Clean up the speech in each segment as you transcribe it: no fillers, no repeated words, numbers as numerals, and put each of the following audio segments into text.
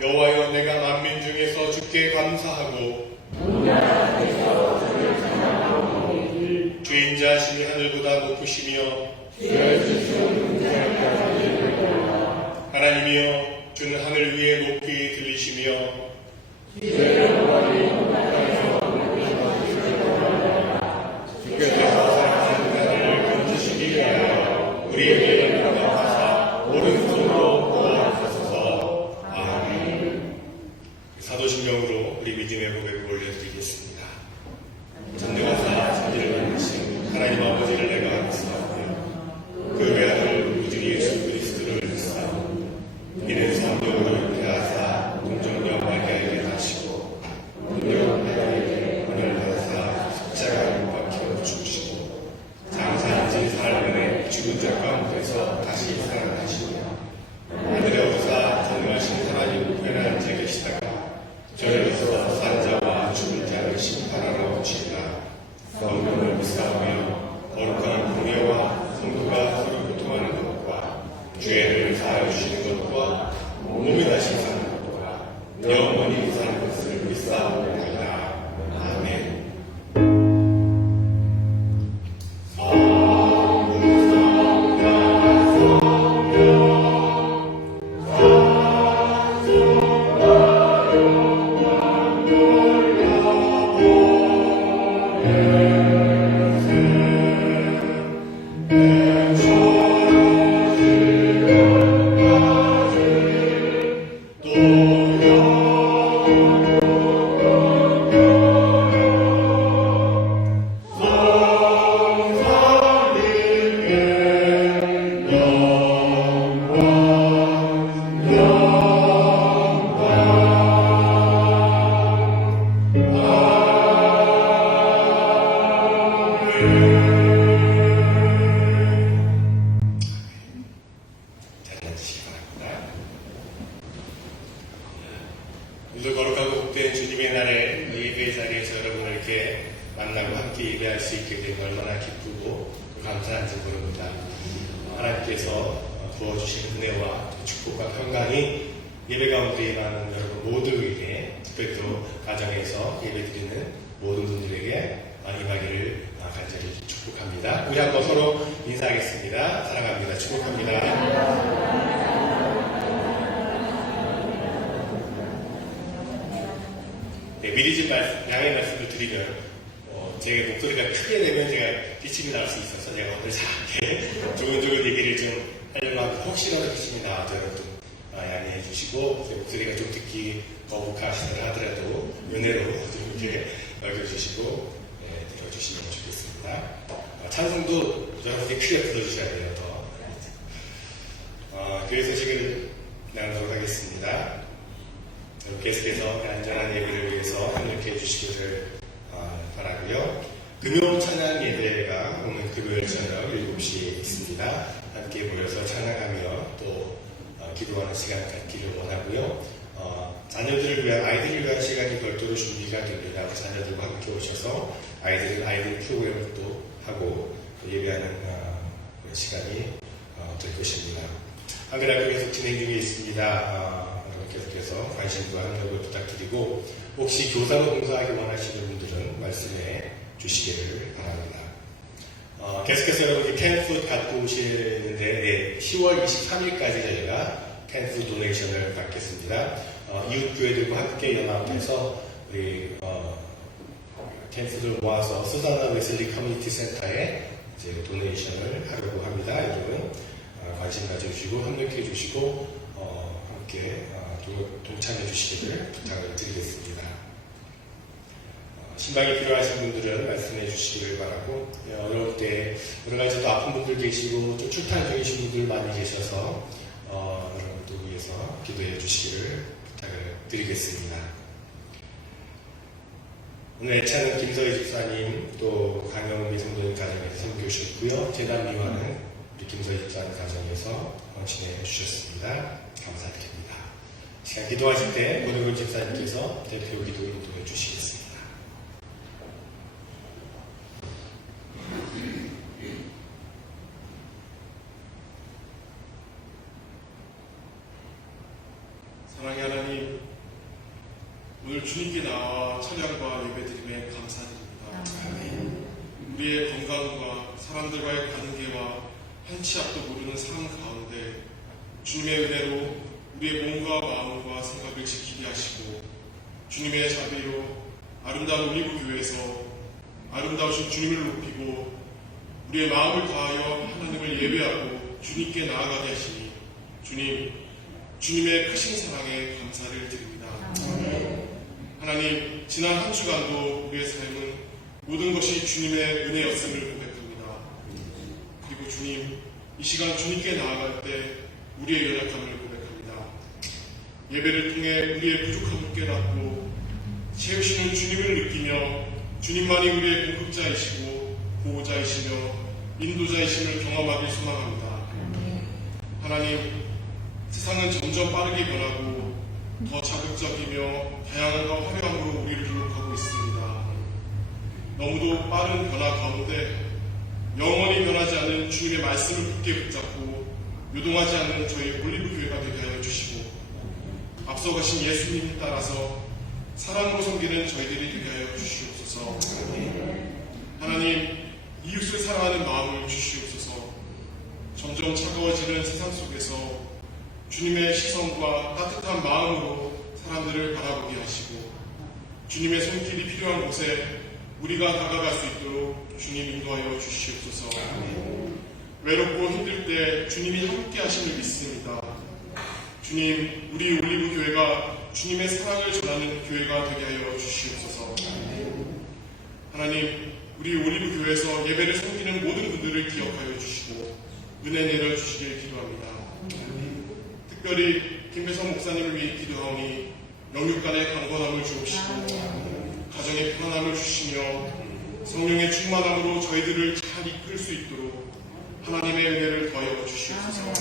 여호와여, 내가 만민 중에서 주께 감사하고 주인 자하심이 하늘보다 높으시며 하나님이여, 주는 하늘 위에 높이 들리시며 주께서 사랑하는 자를 건지시기 위하여 우리에게 명령하사 오른손으로 보호하소서. 아멘. 사도신경으로 우리 믿음의 고백을 올려드리겠습니다. 전능하사 자비를 베푸신 하나님 아버지를 내가 믿사오며 그 외아들 우리 주 예수 그리스도를 믿사오며 이는 성령으로 잉태하사 동정녀 마리아에게 나시고 동정 마리아에게 은혜를 받으사 십자가에 못 박혀 죽으시고 장사한지 사흘 죽은 자 가운데서 다시 살아나시며 하늘에 오르사 전능하신 하나님 우편에 앉아 계시다가 저에서 산 자와 죽은 자를 심판하러 오시리라. 성령을 믿사오며 거룩한 공예와 성도가 서로 교통하는 것과 죄를 사하여 주시는 것과 몸이 다시 사는 것과 영원히 사는 것을 믿사옵나이다. 아멘. 오늘 거룩하고 복된 주님의 날에 예배의 자리에서 여러분을 이렇게 만나고 함께 예배할 수 있게 되면 얼마나 기쁘고 감사한지 모릅니다. 하나님께서 부어주신 은혜와 축복과 평강이 예배 가운데 임하는 여러분 모두에게, 특별히 또 가정에서 예배드리는 모든 분들에게 임하기를 간절히 축복합니다. 우리 한번 서로 인사하겠습니다. 사랑합니다. 축복합니다. 네, 미리 좀 양해 말씀을 드리면 제 목소리가 크게 되면 제가 기침이 나올 수 있어서 제가 오늘 작게 조근조근 얘기를 좀 하려고 합니다. 혹시라도 기침이 나와도 좀 양해해 주시고, 제 목소리가 좀 듣기 거북하시다 하더라도 은혜로 좀 이렇게 여겨주시고 들어주시면 좋겠습니다. 찬송도 여러분이 크게 불러주셔야 돼요. 교회 소식을 나누도록 하겠습니다. 계속해서 안전한 예배를 위해서 협력해 주시기를 바라고요. 금요 찬양 예배가 오늘 금요일 저녁 7시에 있습니다. 함께 모여서 찬양하며 또 기도하는 시간 갖기를 원하고요. 자녀들을 위한, 아이들을 위한 시간이 별도로 준비가 됩니다. 자녀들과 함께 오셔서 아이들 프로그램을 또 하고 예배하는 시간이 될 것입니다. 한글학교 계속 진행 중에 있습니다. 계속해서 관심과 협력을 부탁드리고, 혹시 교사로 봉사하기 원하시는 분들은 말씀해 주시기를 바랍니다. 계속해서 여러분이 캔푸드 갖고 오시는데 10월 23일까지 저희가 캔푸드 도네이션을 받겠습니다. 이웃교회들과 함께 연합해서 우리 캔푸드를 모아서 수산화 웨슬리 커뮤니티 센터에 이제 도네이션을 하려고 합니다. 여러분 관심 가져주시고 협력해 주시고 함께 동참해 주시기를 부탁을 드리겠습니다. 신방이 필요하신 분들은 말씀해 주시기를 바라고, 어려울 때 여러 가지 또 아픈 분들 계시고 좀 출탄 중이신 분들 많이 계셔서 여러분들 위해서 기도해 주시기를 부탁을 드리겠습니다. 오늘 애차는 김서희 집사님, 또 강영미 성도님 가정에서 섬겨주셨고요. 재단미화는 우리 김서희 집사님 가정에서 진행해 주셨습니다. 감사드립니다. 시간 기도하실 때 고등근 집사님께서 대표 기도 인도해 주시겠습니다. 사랑의 하나님, 오늘 주님께 나와 찬양과 예배드림에 감사드립니다. 우리의 건강과 사람들과의 관계와 한치 앞도 모르는 삶 가운데 주님의 은혜로 우리의 몸과 마음과 생각을 지키게 하시고 주님의 자비로 아름다운 올리브 교회에서 아름다우신 주님을 높이고 우리의 마음을 다하여 하나님을 예배하고 주님께 나아가게 하시니 주님의 크신 사랑에 감사를 드립니다. 하나님, 지난 한 주간도 우리의 삶은 모든 것이 주님의 은혜였음을 고백합니다. 그리고 주님, 이 시간 주님께 나아갈 때 우리의 연약함을 고백합니다. 예배를 통해 우리의 부족함을 깨닫고 채우시는 주님을 느끼며 주님만이 우리의 공급자이시고 보호자이시며 인도자이심을 경험하길 소망합니다. 하나님, 세상은 점점 빠르게 변하고 더 자극적이며 다양함과 화려함으로 우리를 유혹하고 있습니다. 너무도 빠른 변화 가운데 영원히 변하지 않는 주님의 말씀을 굳게 붙잡고 요동하지 않는 저희 올리브 교회가 되게 하여 주시고 앞서가신 예수님을 따라서 사랑으로 섬기는 저희들이 되게 하여 주시옵소서. 하나님, 이웃을 사랑하는 마음을 주시옵소서. 점점 차가워지는 세상 속에서 주님의 시선과 따뜻한 마음으로 사람들을 바라보게 하시고 주님의 손길이 필요한 곳에 우리가 다가갈 수 있도록 주님 인도하여 주시옵소서. 외롭고 힘들 때 주님이 함께 하심을 믿습니다. 주님, 우리 올리브 교회가 주님의 사랑을 전하는 교회가 되게 하여 주시옵소서. 하나님, 우리 올리브 교회에서 예배를 섬기는 모든 분들을 기억하여 주시고 은혜 내려주시길 기도합니다. 특별히 김배성 목사님을 위해 기도하오니 영육간의 강건함을 주옵시고 가정의 평안함을 주시며 성령의 충만함으로 저희들을 잘 이끌 수 있도록 하나님의 은혜를 더하여 주시옵소서.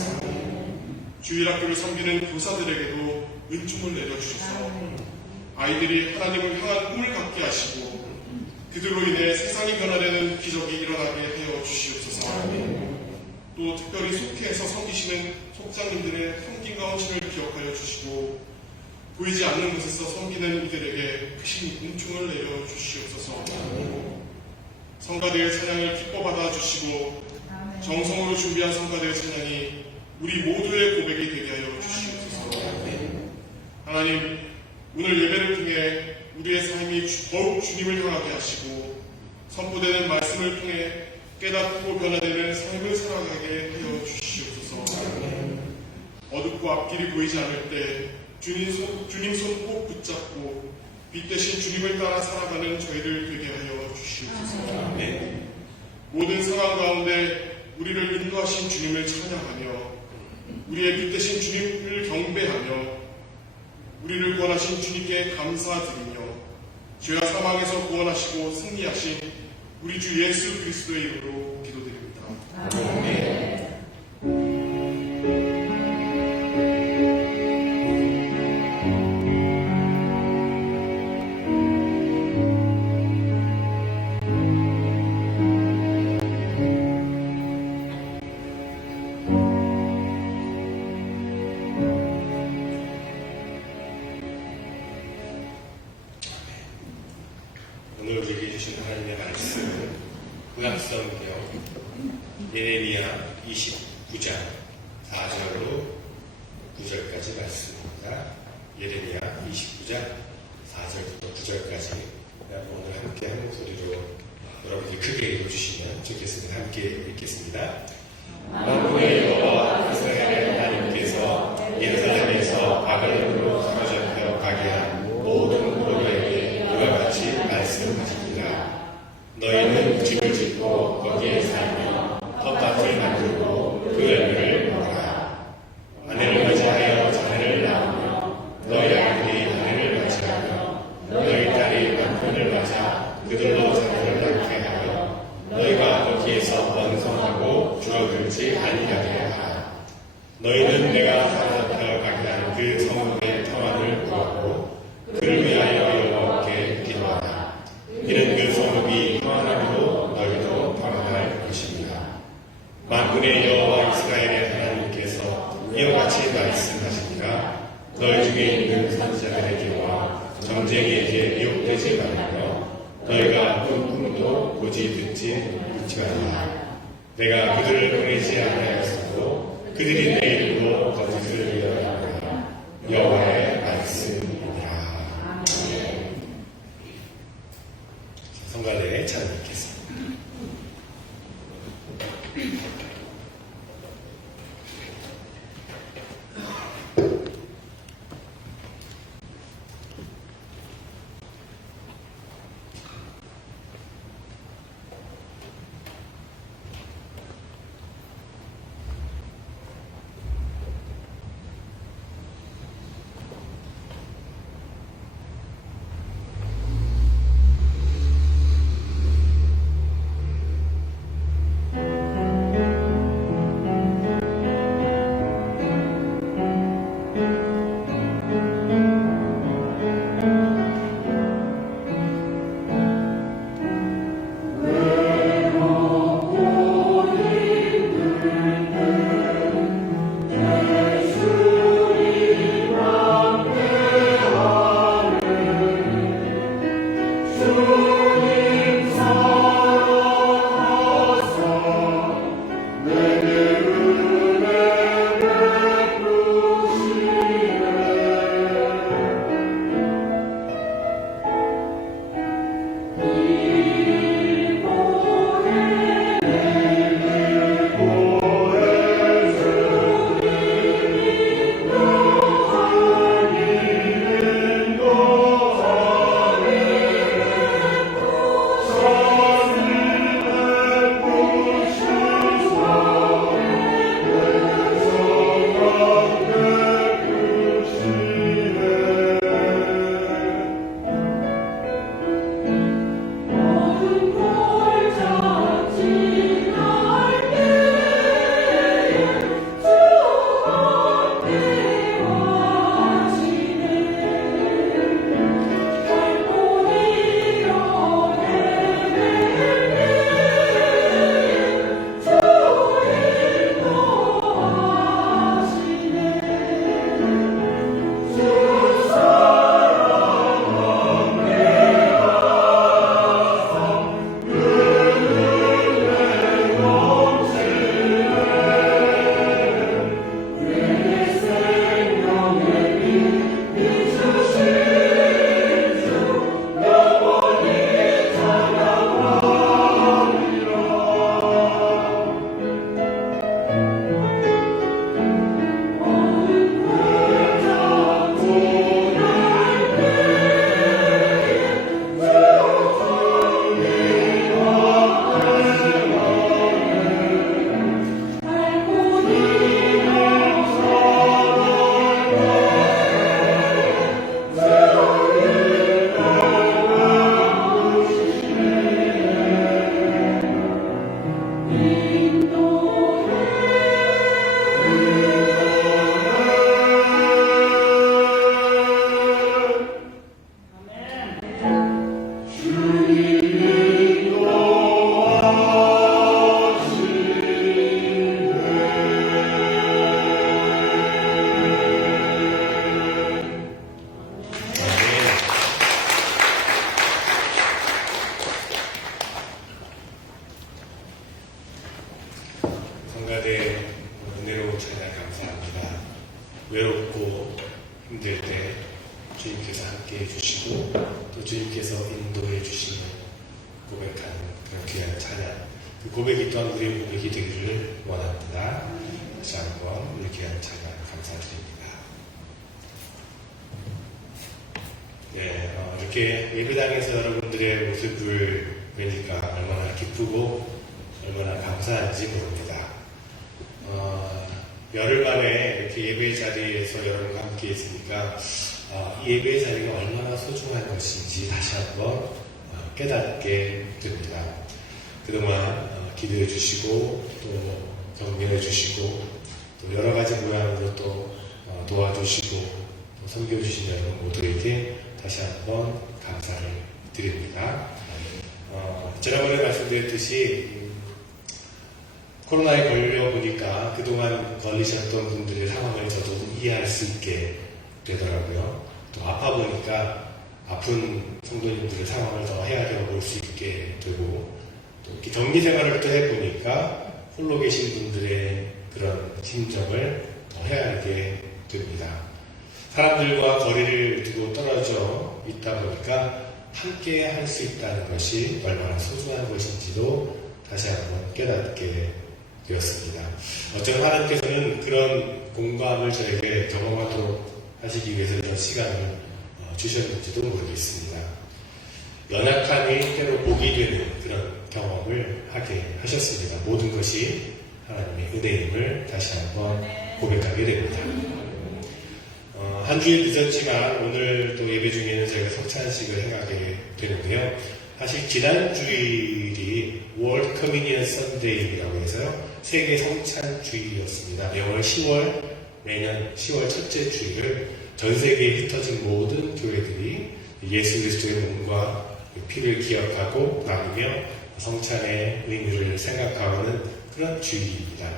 주일학교를 섬기는 교사들에게도 은총을 내려주셔서 아이들이 하나님을 향한 꿈을 갖게 하시고 그들로 인해 세상이 변화되는 기적이 일어나게 하여 주시옵소서. 또 특별히 속회에서 섬기시는 속장님들의 섬김과 헌신을 기억하여 주시고 보이지 않는 곳에서 섬기는 이들에게 크신 은총을 내려 주시옵소서. 성가대의 찬양을 기뻐 받아 주시고 정성으로 준비한 성가대의 찬양이 우리 모두의 고백이 되게 하여 주시옵소서. 하나님, 오늘 예배를 통해 우리의 삶이 더욱 주님을 향하게 하시고 선포되는 말씀을 통해 깨닫고 변화되는 삶을 살아가게 하여 주시옵소서. 어둡고 앞길이 보이지 않을 때 주님 손 꼭 붙잡고 빛 대신 주님을 따라 살아가는 저희들 되게 하여 주시옵소서. 모든 상황 가운데 우리를 인도하신 주님을 찬양하며 우리의 빛 대신 주님을 경배하며 우리를 구원하신 주님께 감사드리며 죄와 사망에서 구원하시고 승리하신 우리 주 예수 그리스도의 이름으로 기도드립니다. 아멘. 오늘 우리에게 주신 하나님의 말씀은 구약성경 예레미야 29장 4절로 9절까지 말씀입니다. 예레미야 29장 4절부터 9절까지 오늘 함께 한 목소리로 여러분들이 크게 읽어주시면 좋겠습니다. 함께 읽겠습니다. 만군의 여호와 이스라엘의 하나님께서 예루살렘에서 바벨론으로 사로잡혀 가게 한 모든 포로에게 이와 같이 말씀하십니다. 너희는 집을 짓고 거기에 살며 텃밭을 만들고 그 열매를 먹어라. 아내를 맞이하여 자녀를 낳으며 너희 아들이 아내를 맞이하며 너희 딸이 남편을 맞아 그들로 자녀를 낳게 하여 너희가 거기에서 번성하고 줄어들지 아니하게 하라. 너희는 내가 사로잡혀 가게 한 그 성읍의 평안을 구하고 그를 위하여 여호와께 기도하라. 이는 그 성읍이 평안하므로 너희도 평안할 것입니다. 만군의 여호와 이스라엘의 하나님께서 이와 같이 말씀하십니다. 너희 중에 있는 선지자들에게와 점쟁이에게 미혹되지 말며 너희가 꾼 꿈도 보지 듣지 말라. 내가 그들을 보내지 아니하였어도 그들이 내 이름으로 거짓을 위하였노라. 여호와의 말씀이니라. 성가대 찬양하겠습니다. 성가대 은혜로운 찬양 감사합니다. 외롭고 힘들 때 주님께서 함께 해주시고 또 주님께서 인도해 주시는 고백하는 그런 귀한 찬양, 그 고백이 또한 우리의 고백이 되기를 원합니다. 다시 한번 우리 귀한 찬양 감사드립니다. 네, 이렇게 예배당에서 여러분들의 모습을 뵈니까 얼마나 기쁘고 얼마나 감사한지 모릅니다. 열흘 만에 이렇게 예배 자리에서 여러분과 함께 있으니까 이 예배 자리가 얼마나 소중한 것인지 다시 한번 깨닫게 됩니다. 그동안 기도해 주시고 또 격려해 주시고 또 여러 가지 모양으로 또 도와주시고 또 섬겨주신 여러분 모두에게 다시 한번 감사를 드립니다. 지난번에 말씀드렸듯이 코로나에 걸려보니까 그동안 걸리셨던 분들의 상황을 저도 이해할 수 있게 되더라고요. 또 아파 보니까 아픈 성도님들의 상황을 더 헤아려 볼 수 있게 되고, 또 이렇게 격리 생활을 또 해보니까 홀로 계신 분들의 그런 심정을 더 헤아리게 됩니다. 사람들과 거리를 두고 떨어져 있다 보니까 함께 할 수 있다는 것이 얼마나 소중한 것인지도 다시 한번 깨닫게 되었습니다. 어쩌면 하나님께서는 그런 공감을 저에게 경험하도록 하시기 위해서 이런 시간을 주셨는지도 모르겠습니다. 연약함이 때로 복이 되는 그런 경험을 하게 하셨습니다. 모든 것이 하나님의 은혜임을 다시 한번 고백하게 됩니다. 한 주일 늦었지만 오늘 또 예배 중에는 저희가 성찬식을 행하게 되는데요. 사실 지난 주일이 World Communion Sunday이라고 해서요. 세계 성찬 주일이었습니다. 매년 10월 첫째 주일을 전 세계에 흩어진 모든 교회들이 예수 그리스도의 몸과 피를 기억하고 나누며 성찬의 의미를 생각하는 그런 주일입니다.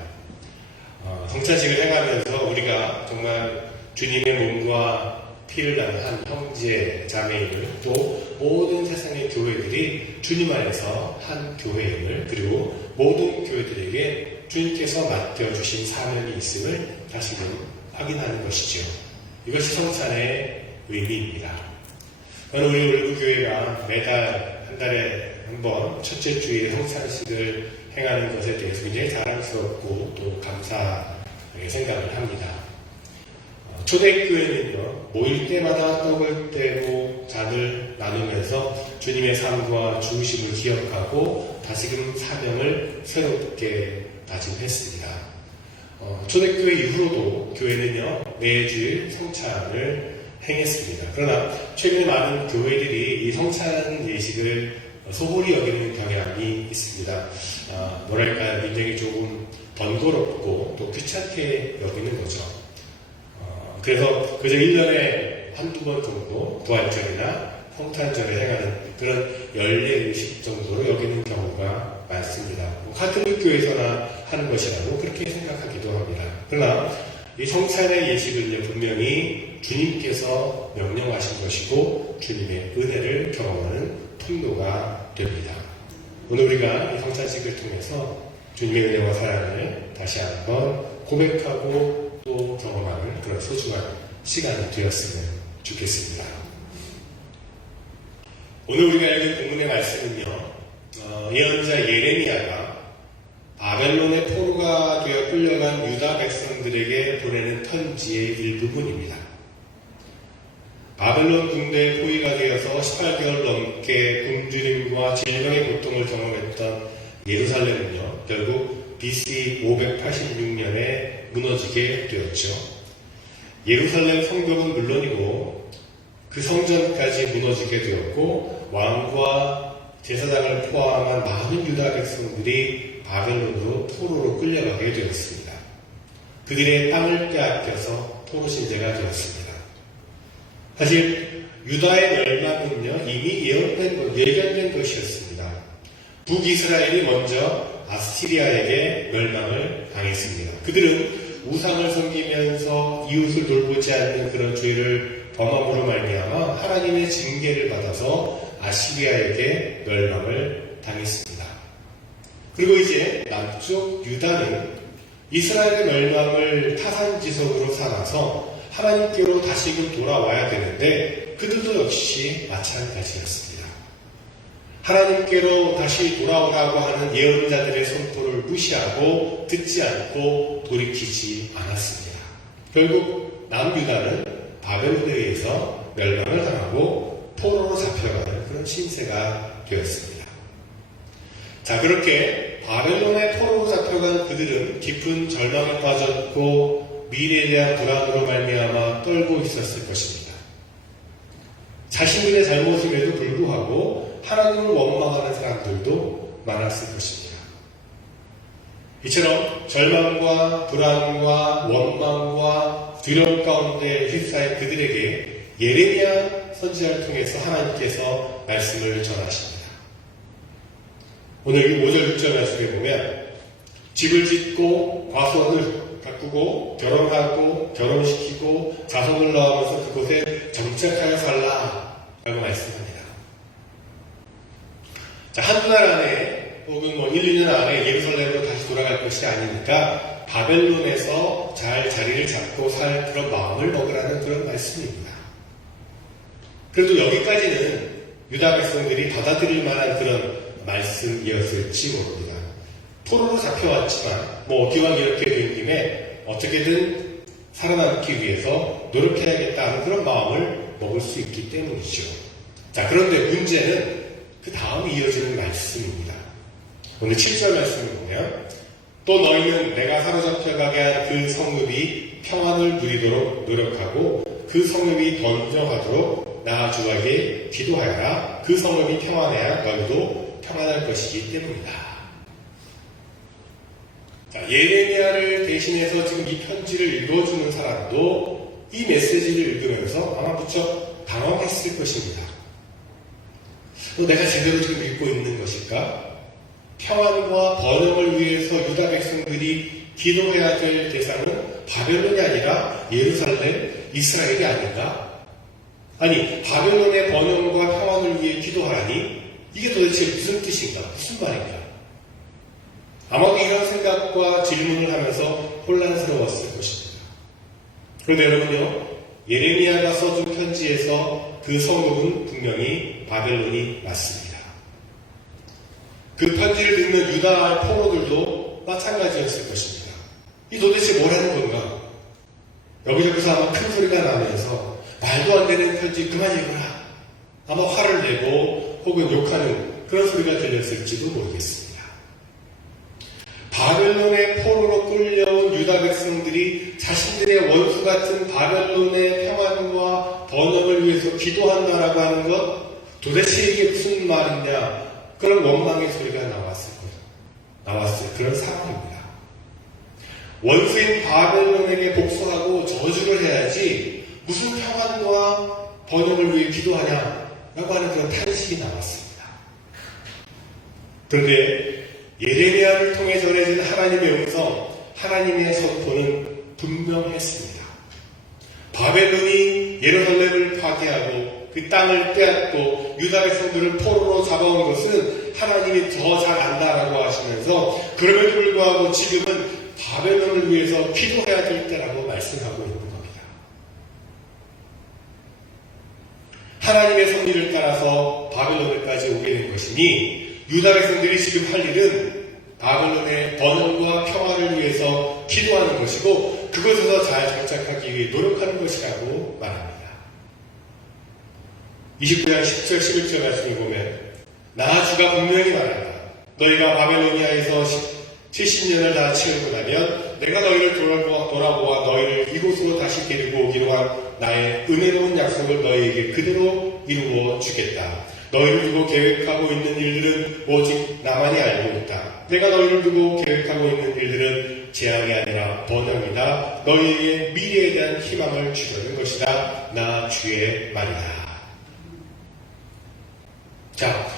성찬식을 행하면서 우리가 정말 주님의 몸과 피를 나눈 한 형제, 자매임을, 또 모든 세상의 교회들이 주님 안에서 한 교회임을, 그리고 모든 교회들에게 주님께서 맡겨주신 사명이 있음을 다시금 확인하는 것이죠. 이것이 성찬의 의미입니다. 저는 우리 올리브교회가 매달 한 달에 한 번 첫째 주일에 성찬식을 행하는 것에 대해서 굉장히 자랑스럽고 또 감사하게 생각을 합니다. 초대교회는요, 모일 때마다 떡을 떼고 잔을 나누면서 주님의 삶과 주우심을 기억하고 다시금 사명을 새롭게 다짐했습니다. 초대교회 이후로도 교회는요, 매주일 성찬을 행했습니다. 그러나 최근에 많은 교회들이 이 성찬 예식을 소홀히 여기는 경향이 있습니다. 뭐랄까, 굉장히 조금 번거롭고 또 귀찮게 여기는 거죠. 그래서 그저 1년에 한두 번 정도 부활절이나 성탄절에 행하는 그런 연례의식 정도로 여기는 경우가 많습니다. 카톨릭 교회에서나 하는 것이라고 그렇게 생각하기도 합니다. 그러나 이 성찬의 예식은요, 분명히 주님께서 명령하신 것이고 주님의 은혜를 경험하는 통로가 됩니다. 오늘 우리가 이 성찬식을 통해서 주님의 은혜와 사랑을 다시 한번 고백하고 또 경험하는 그런 소중한 시간이 되었으면 좋겠습니다. 오늘 우리가 읽은 본문의 말씀은요, 예언자 예레미야가 바벨론의 포로가 되어 끌려간 유다 백성들에게 보내는 편지의 일부분입니다. 바벨론 군대의 포위가 되어서 18개월 넘게 굶주림과 질병의 고통을 경험했던 예루살렘은요, 결국 BC 586년에 무너지게 되었죠. 예루살렘 성벽은 물론이고 그 성전까지 무너지게 되었고, 왕과 제사장을 포함한 많은 유다 백성들이 바벨론으로 포로로 끌려가게 되었습니다. 그들의 땅을 빼앗겨서 포로 신세가 되었습니다. 사실 유다의 멸망은요, 이미 예견된 것이었습니다. 북이스라엘이 먼저 아스티리아에게 멸망을 당했습니다. 그들은 우상을 섬기면서 이웃을 돌보지 않는 그런 죄를 범함으로 말미암아 하나님의 징계를 받아서 아시리아에게 멸망을 당했습니다. 그리고 이제 남쪽 유다는 이스라엘의 멸망을 타산지석으로 삼아서 하나님께로 다시금 돌아와야 되는데 그들도 역시 마찬가지였습니다. 하나님께로 다시 돌아오라고 하는 예언자들의 선포를 무시하고 듣지 않고 돌이키지 않았습니다. 결국 남유다는 바벨론에 의해서 멸망을 당하고 포로로 잡혀가는 그런 신세가 되었습니다. 자, 그렇게 바벨론의 포로로 잡혀간 그들은 깊은 절망에 빠졌고 미래에 대한 불안으로 말미암아 떨고 있었을 것입니다. 자신들의 잘못임에도 불구하고 하나님을 원망하는 사람들도 많았을 것입니다. 이처럼 절망과 불안과 원망과 두려움 가운데 휩싸인 그들에게 예레미야 선지자를 통해서 하나님께서 말씀을 전하십니다. 오늘 이 5절 6절 말씀에 보면 집을 짓고 과수원을 가꾸고 결혼하고 결혼시키고 자손을 낳으면서 그곳에 정착하여 살라 라고 말씀합니다. 자, 한두 달 안에 혹은 1, 2년 안에 예루살렘으로 다시 돌아갈 것이 아니니까 바벨론에서 잘 자리를 잡고 살 그런 마음을 먹으라는 그런 말씀입니다. 그래도 여기까지는 유다 백성들이 받아들일 만한 그런 말씀이었을지 모릅니다. 포로로 잡혀왔지만 기왕 이렇게 된 김에 어떻게든 살아남기 위해서 노력해야겠다는 그런 마음을 먹을 수 있기 때문이죠. 자, 그런데 문제는 그 다음 이어지는 말씀입니다. 오늘 7절 말씀을 보면 또 너희는 내가 사로잡혀가게 한 그 성읍이 평안을 누리도록 노력하고 그 성읍이 번영하도록 나 주에게 기도하여라. 그 성읍이 평안해야 너희도 평안할 것이기 때문이다. 자, 예레미야를 대신해서 지금 이 편지를 읽어주는 사람도 이 메시지를 읽으면서 아마 무척 당황했을 것입니다. 내가 제대로 지금 읽고 있는 것일까? 평안과 번영을 위해서 유다 백성들이 기도해야 될 대상은 바벨론이 아니라 예루살렘, 이스라엘이 아닌가? 아니, 바벨론의 번영과 평안을 위해 기도하라니 이게 도대체 무슨 뜻인가? 무슨 말인가? 아마도 이런 생각과 질문을 하면서 혼란스러웠을 것입니다. 그런데 여러분요, 예레미야가 써준 편지에서 그 성읍은 분명히 바벨론이 맞습니다. 그 편지를 듣는 유다 포로들도 마찬가지였을 것입니다. 이 도대체 뭐라는 건가? 여기저기서 아마 큰 소리가 나면서 말도 안 되는 편지 그만 읽어라. 아마 화를 내고 혹은 욕하는 그런 소리가 들렸을지도 모르겠습니다. 바벨론의 포로로 끌려온 유다 백성들이 자신들의 원수 같은 바벨론의 평안과 번영을 위해서 기도한다라고 하는 것, 도대체 이게 무슨 말이냐, 그런 원망의 소리가 나왔을 그런 상황입니다. 원수인 바벨론에게 복수하고 저주를 해야지 무슨 평안과 번영을 위해 기도하냐라고 하는 그런 탄식이 나왔습니다. 그런데 예레미야를 통해 전해진 하나님의 음성, 하나님의 선포는 분명했습니다. 바벨론이 예루살렘을 파괴하고 그 땅을 빼앗고 유다 백성들을 포로로 잡아온 것은 하나님이 더 잘 안다라고 하시면서 그럼에도 불구하고 지금은 바벨론을 위해서 기도해야 될 때라고 말씀하고 있는 겁니다. 하나님의 섭리를 따라서 바벨론까지 오게 된 것이니 유다 백성들이 지금 할 일은 바벨론의 번영과 평화를 위해서 기도하는 것이고 그것에서 잘 정착하기 위해 노력하는 것이라고 말합니다. 29장 10절 11절 말씀을 보면 나 주가 분명히 말한다. 너희가 바벨로니아에서 70년을 다 채우고 나면 내가 너희를 돌아보아 너희를 이곳으로 다시 데리고 오기로 한 나의 은혜로운 약속을 너희에게 그대로 이루어 주겠다. 너희를 두고 계획하고 있는 일들은 오직 나만이 알고 있다. 내가 너희를 두고 계획하고 있는 일들은 재앙이 아니라 번영이다. 너희에게 미래에 대한 희망을 주려는 것이다. 나 주의 말이다. 자,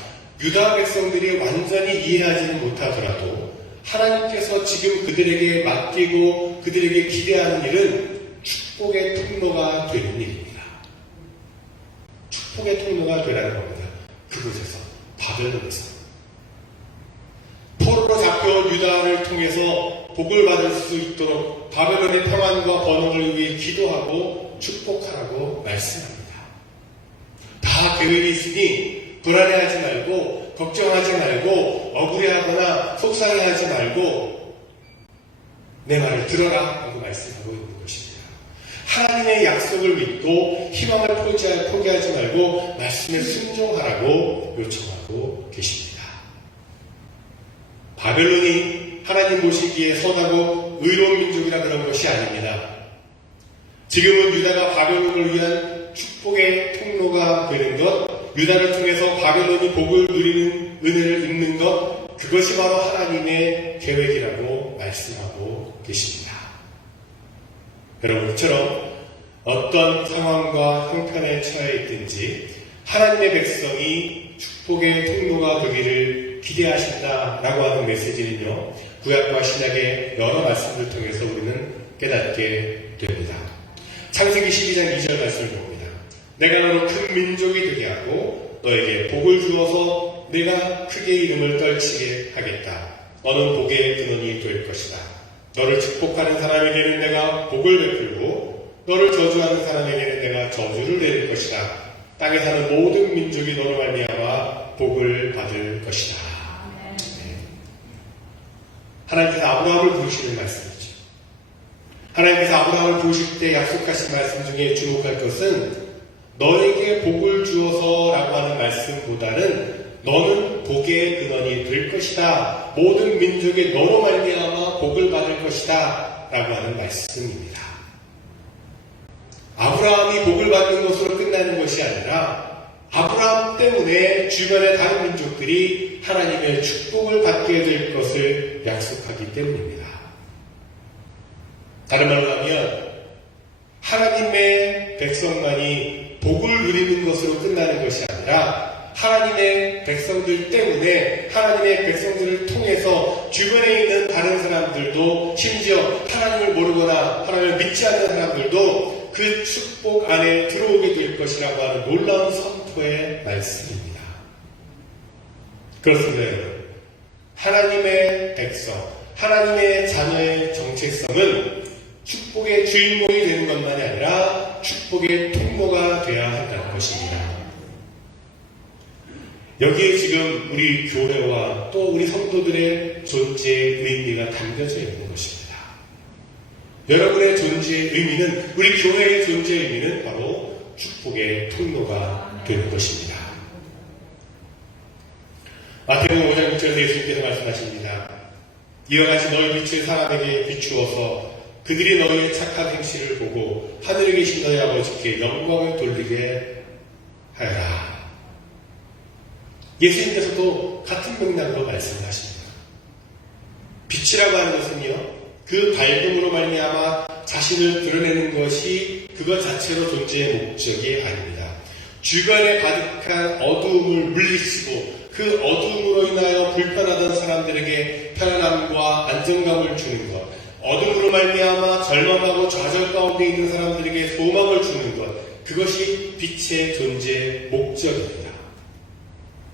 유다 백성들이 완전히 이해하지는 못하더라도 하나님께서 지금 그들에게 맡기고 그들에게 기대하는 일은 축복의 통로가 되는 일입니다. 축복의 통로가 되라는 겁니다. 그곳에서, 바벨론에서. 포로로 잡혀온 유다를 통해서 복을 받을 수 있도록 바벨론의 평안과 번영을 위해 기도하고 축복하라고 말씀합니다. 다 계획이 있으니 불안해하지 말고 걱정하지 말고 억울해하거나 속상해하지 말고 내 말을 들어라 라고 말씀하고 있는 것입니다. 하나님의 약속을 믿고 희망을 포기하지 말고 말씀에 순종하라고 요청하고 계십니다. 바벨론이 하나님 보시기에 선하고 의로운 민족이라 그런 것이 아닙니다. 지금은 유다가 바벨론을 위한 축복의 통로가 되는 것, 유다를 통해서 바벨론이 복을 누리는 은혜를 입는 것, 그것이 바로 하나님의 계획이라고 말씀하고 계십니다. 여러분처럼 어떤 상황과 형편에 처해 있든지 하나님의 백성이 축복의 통로가 되기를 기대하신다라고 하는 메시지는요, 구약과 신약의 여러 말씀을 통해서 우리는 깨닫게 됩니다. 창세기 12장 2절 말씀을 봅니다. 내가 너를 큰 민족이 되게 하고 너에게 복을 주어서 내가 크게 이름을 떨치게 하겠다. 너는 복의 근원이 될 것이다. 너를 축복하는 사람에게는 내가 복을 베풀고 너를 저주하는 사람에게는 내가 저주를 내릴 것이다. 땅에 사는 모든 민족이 너로 말미암아 복을 받을 것이다. 네. 하나님께서 아브라함을 부르시는 말씀이죠. 하나님께서 아브라함을 부르실 때 약속하신 말씀 중에 주목할 것은 너에게 복을 주어서 라고 하는 말씀보다는 너는 복의 근원이 될 것이다. 모든 민족이 너로 말미암아 복을 받을 것이다. 라고 하는 말씀입니다. 아브라함이 복을 받는 것으로 끝나는 것이 아니라 아브라함 때문에 주변의 다른 민족들이 하나님의 축복을 받게 될 것을 약속하기 때문입니다. 다른 말로 하면 하나님의 백성만이 복을 누리는 것으로 끝나는 것이 아니라 하나님의 백성들 때문에 하나님의 백성들을 통해서 주변에 있는 다른 사람들도 심지어 하나님을 모르거나 하나님을 믿지 않는 사람들도 그 축복 안에 들어오게 될 것이라고 하는 놀라운 선포의 말씀입니다. 그렇습니다, 여러분. 하나님의 백성, 하나님의 자녀의 정체성은 축복의 주인공이 되는 것만이 아니라 축복의 통로가 되어야 한다는 것입니다. 여기에 지금 우리 교회와 또 우리 성도들의 존재의 의미가 담겨져 있는 것입니다. 여러분의 존재의 의미는, 우리 교회의 존재의 의미는 바로 축복의 통로가 되는 것입니다. 마태복음 5장 6절에서 예수님께서 말씀하십니다. 이와 같이 너희 빛을 사람에게 비추어서 그들이 너희의 착한 행실을 보고 하늘에 계신 너희 아버지께 영광을 돌리게 하여라. 예수님께서도 같은 맥락으로 말씀하십니다. 빛이라고 하는 것은요, 그 밝음으로 말미암아 자신을 드러내는 것이 그것 자체로 존재의 목적이 아닙니다. 주변에 가득한 어두움을 물리치고 그 어두움으로 인하여 불편하던 사람들에게 편안함과 안정감을 주는 것, 어둠으로 말미암아 절망하고 좌절 가운데 있는 사람들에게 소망을 주는 것, 그것이 빛의 존재의 목적입니다.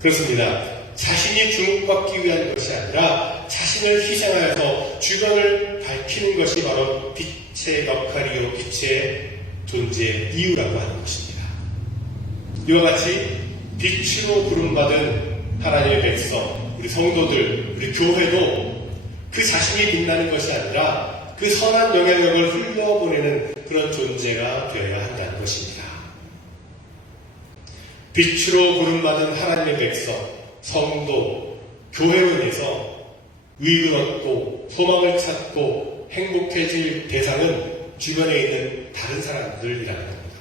그렇습니다. 자신이 주목받기 위한 것이 아니라 자신을 희생하여서 주변을 밝히는 것이 바로 빛의 역할이요, 빛의 존재의 이유라고 하는 것입니다. 이와 같이 빛으로 부름받은 하나님의 백성, 우리 성도들, 우리 교회도 그 자신이 빛나는 것이 아니라 그 선한 영향력을 흘려보내는 그런 존재가 되어야 한다는 것입니다. 빛으로 부름받은 하나님의 백성, 성도, 교회로 인해서 의를 얻고 소망을 찾고 행복해질 대상은 주변에 있는 다른 사람들이라는 겁니다.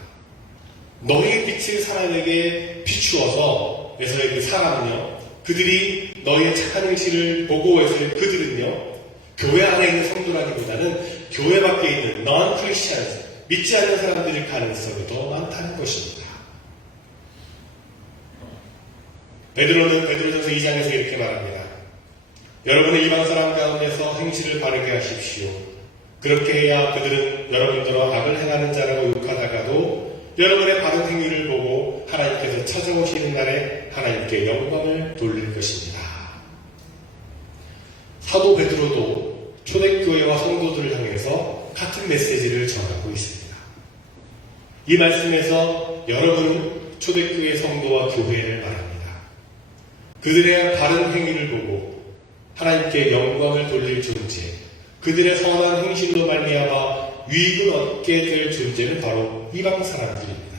너희의 빛을 사람에게 비추어서, 그래서 그 사람은요, 그들이 너희의 착한 행실을 보고 해서 그들은요, 교회 안에 있는 성도라기보다는 교회 밖에 있는 non-Christians, 믿지 않는 사람들일 가능성이 더 많다는 것입니다. 베드로는 베드로전서 2장에서 이렇게 말합니다. 여러분의 이방 사람 가운데서 행실을 바르게 하십시오. 그렇게 해야 그들은 여러분들과 악을 행하는 자라고 욕하다가도 여러분의 바른 행위를 보고 하나님께서 찾아오시는 날에 하나님께 영광을 돌릴 것입니다. 사도 베드로도 초대교회와 성도들을 향해서 같은 메시지를 전하고 있습니다. 이 말씀에서 여러분은 초대교회 성도와 교회를 말합니다. 그들의 바른 행위를 보고 하나님께 영광을 돌릴 존재, 그들의 선한 행실로 말미암아 유익을 얻게 될 존재는 바로 이방 사람들입니다.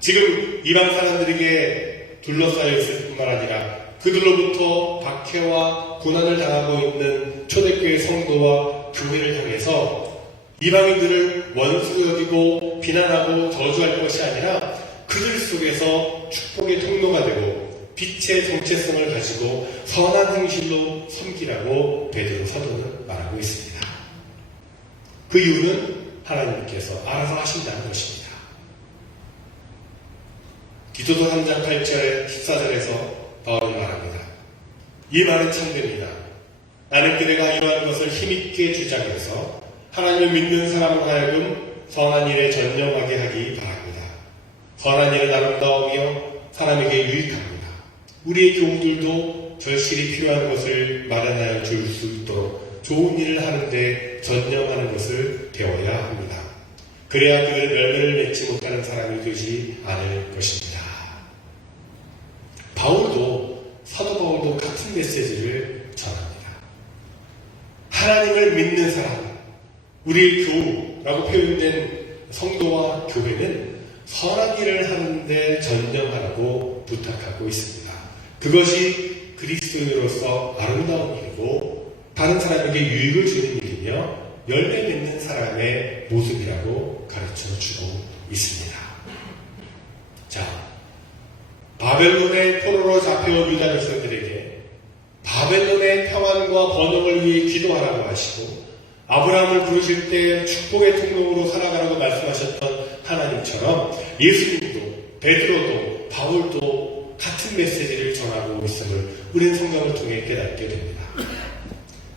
지금 이방 사람들에게 둘러싸여 있을 뿐만 아니라 그들로부터 박해와 고난을 당하고 있는 초대교회 성도와 교회를 향해서 이방인들을 원수 여기고 비난하고 저주할 것이 아니라 그들 속에서 축복의 통로가 되고 빛의 정체성을 가지고 선한 행실로 섬기라고 베드로 사도는 말하고 있습니다. 그 이유는 하나님께서 알아서 하신다는 것입니다. 디도서 3장 8절 14절에서 바울이 말합니다. 이 말은 참됩니다. 나는 그대가 이러한 것을 힘있게 주장해서 하나님을 믿는 사람으로 하여금 선한 일에 전념하게 하기 바랍니다. 선한 일은 아름다우며 사람에게 유익합니다. 우리의 교우들도 절실히 필요한 것을 마련하여 줄 수 있도록 좋은 일을 하는데 전념하는 것을 배워야 합니다. 그래야 그들 열매를 맺지 못하는 사람이 되지 않을 것입니다. 사도 바울도 같은 메시지를 전합니다. 하나님을 믿는 사람, 우리의 교우라고 표현된 성도와 교회는 선한 일을 하는데 전념하라고 부탁하고 있습니다. 그것이 그리스도인으로서 아름다운 일이고 다른 사람에게 유익을 주는 일이며 열매 맺는 사람의 모습이라고 가르쳐주고 있습니다. 자, 바벨론의 포로로 잡혀온 유다 백성들에게 바벨론의 평안과 번영을 위해 기도하라고 하시고 아브라함을 부르실 때 축복의 통로로 살아가라고 말씀하셨던 하나님처럼 예수님도 베드로도 바울도 같은 메시지를 전하고 있음을 우리는 성경을 통해 깨닫게 됩니다.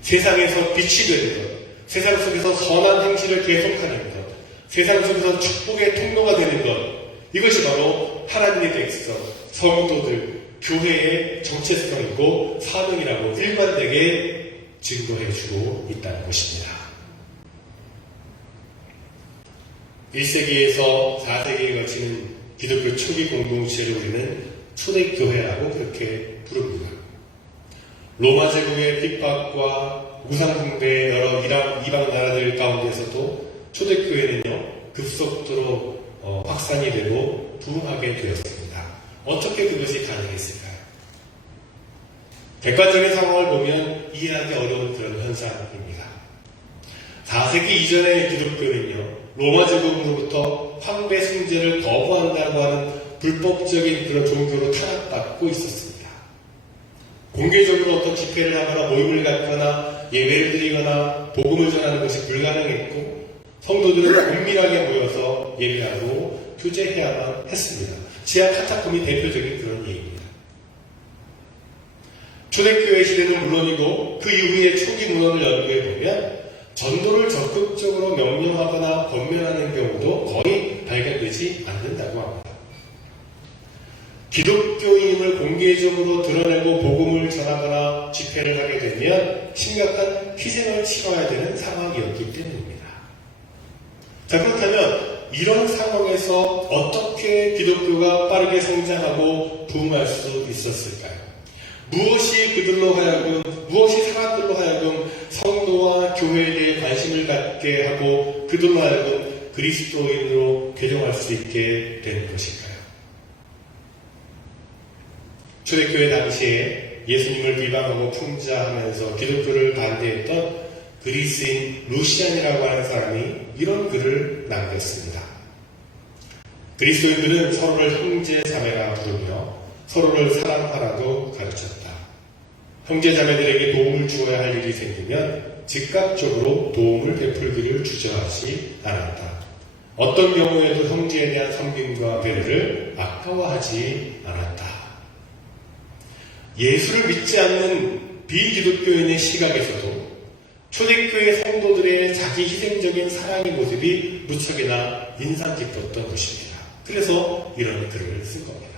세상에서 빛이 되는 것, 세상 속에서 선한 행실을 계속하는 것, 세상 속에서 축복의 통로가 되는 것, 이것이 바로 하나님의 백성, 성도들, 교회의 정체성이고 사명이라고 일관되게 증거해주고 있다는 것입니다. 1세기에서 4세기에 거치는 기독교 초기 공동체를 우리는 초대교회라고 그렇게 부릅니다. 로마 제국의 핍박과 우상숭배의 여러 이방 나라들 가운데서도 초대교회는요 급속도로 확산이 되고 부흥하게 되었습니다. 어떻게 그것이 가능했을까요? 객관적인 상황을 보면 이해하기 어려운 그런 현상입니다. 4세기 이전의 기독교는요 로마 제국으로부터 황배 숭배를 거부한다고 하는 불법적인 그런 종교로 탄압받고 있었습니다. 공개적으로 어떤 집회를 하거나 모임을 갖거나 예배를 드리거나 복음을 전하는 것이 불가능했고 성도들은 은밀하게 모여서 예배하고 교제해야만 했습니다. 지하 카타콤이 대표적인 그런 예입니다. 초대교회 시대는 물론이고 그 이후의 초기 문헌을 연구해보면 전도를 적극적으로 명령하거나 권면하는 경우도 거의 발견되지 않는다고 합니다. 기독교인임을 공개적으로 드러내고 복음을 전하거나 집회를 하게 되면 심각한 희생을 치러야 되는 상황이었기 때문입니다. 자, 그렇다면 이런 상황에서 어떻게 기독교가 빠르게 성장하고 부흥할 수 있었을까요? 무엇이 사람들로 하여금 성도와 교회에 대해 관심을 갖게 하고 그들로 하여금 그리스도인으로 개종할 수 있게 된 것일까요? 초대교회 당시에 예수님을 비방하고 풍자하면서 기독교를 반대했던 그리스인 루시안이라고 하는 사람이 이런 글을 남겼습니다. 그리스도인들은 서로를 형제 자매라 부르며 서로를 사랑하라고 가르쳤다. 형제 자매들에게 도움을 주어야 할 일이 생기면 즉각적으로 도움을 베풀기를 주저하지 않았다. 어떤 경우에도 형제에 대한 섬김과 배려를 아까워하지 않았다. 예수를 믿지 않는 비기독교인의 시각에서도 초대교회 성도들의 자기 희생적인 사랑의 모습이 무척이나 인상 깊었던 것입니다. 그래서 이런 글을 쓴 겁니다.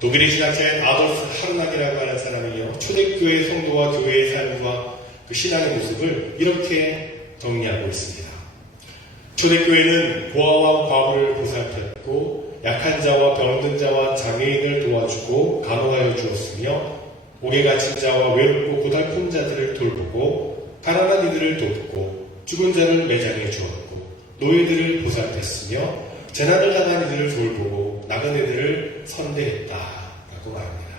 독일의 신학자인 아돌프 하르낙이라고 하는 사람이요 초대교회 성도와 교회의 삶과 그 신앙의 모습을 이렇게 정리하고 있습니다. 초대교회는 고아와 과부를 보살폈고 약한 자와 병든 자와 장애인을 도와주고 간호하여 주었으며 옥에 갇힌 자와 외롭고 고달픈 자들을 돌보고 가난한 이들을 돕고 죽은 자를 매장해 주었고 노예들을 보살폈으며 재난을 당한 이들을 돌보고 나그네들을 선대했다라고 말합니다.